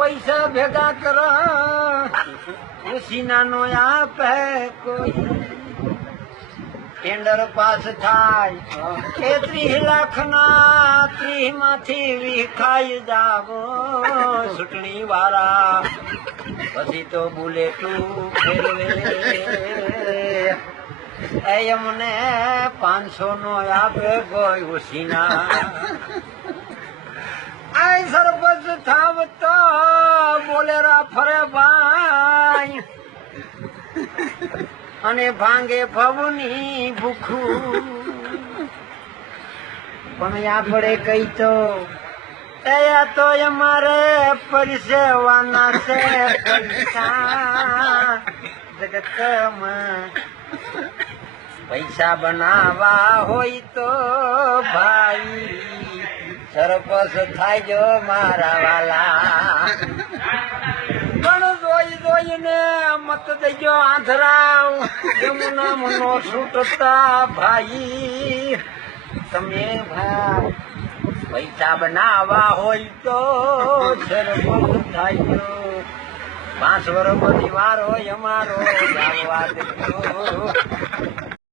પૈસા ભેગા કરો. ઉસીના નો આપે કોઈ. ટેન્ડર પાસ થાય. એ ત્રીસ લાખ ના ત્રીસમાંથી વિખાઈ જાવો. ચૂંટણી વાળા. પછી તો બુલેટું ફેરવે. એ પાંચસો નો આપે કોઈ ઉસીના. અને ભાંગે ભવની ભૂખું. પણ આપણે કઈ તો, એ તો અમારે પરિસેવાના છે, પૈસા. પૈસા બનાવા હોય તો ભાઈ, સરપસ થાય જો મારા વાલા. જોઈ મત દેજો આંધરાવ. યમુના મનો છૂટતા ભાઈ. તમે ભાઈ, પૈસા બનાવવા હોય તો સરપસ થાય પાંચ વર્ષ પરિવાર હોય અમારો જાગવા દેજો